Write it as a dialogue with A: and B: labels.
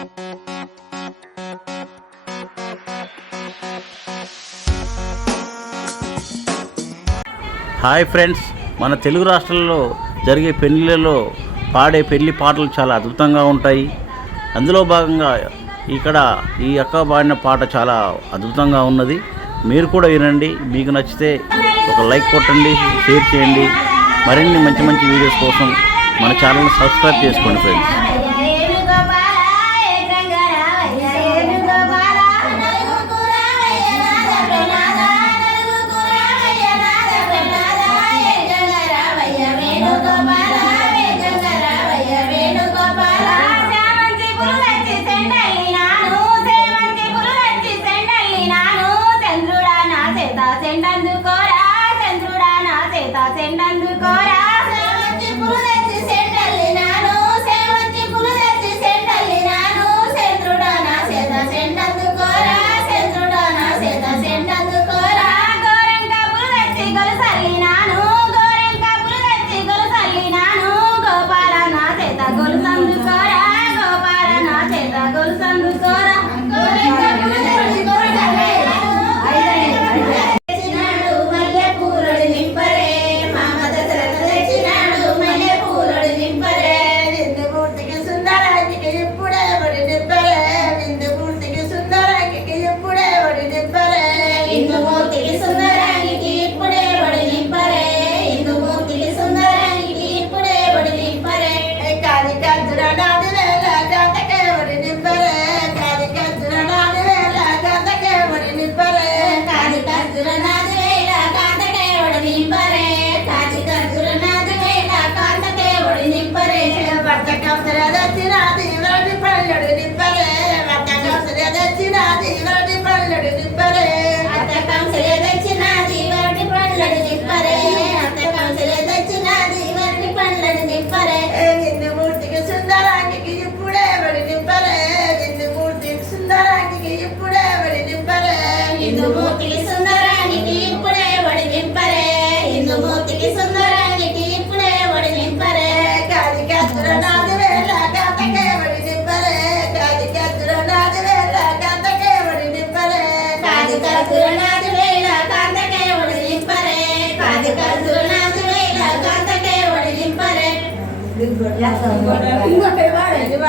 A: Hi friends మన తెలుగు రాష్ట్రాల్లో జరిగే పెళ్ళిళ్ళలో పాడే పెళ్ళి పాటలు చాలా అద్భుతంగా ఉంటాయి. అందులో భాగంగా ఇక్కడ ఈ అక్క పాడిన పాట చాలా అద్భుతంగా ఉన్నది. మీరు కూడా వినండి మీకు నచ్చితే ఒక లైక్ కొట్టండి షేర్ చేయండి. మరిన్ని మంచి మంచి వీడియోస్ కోసం మన ఛానల్ని సబ్స్క్రైబ్ చేసుకోండి ఫ్రెండ్స్.
B: ரெண்டாவது ya son.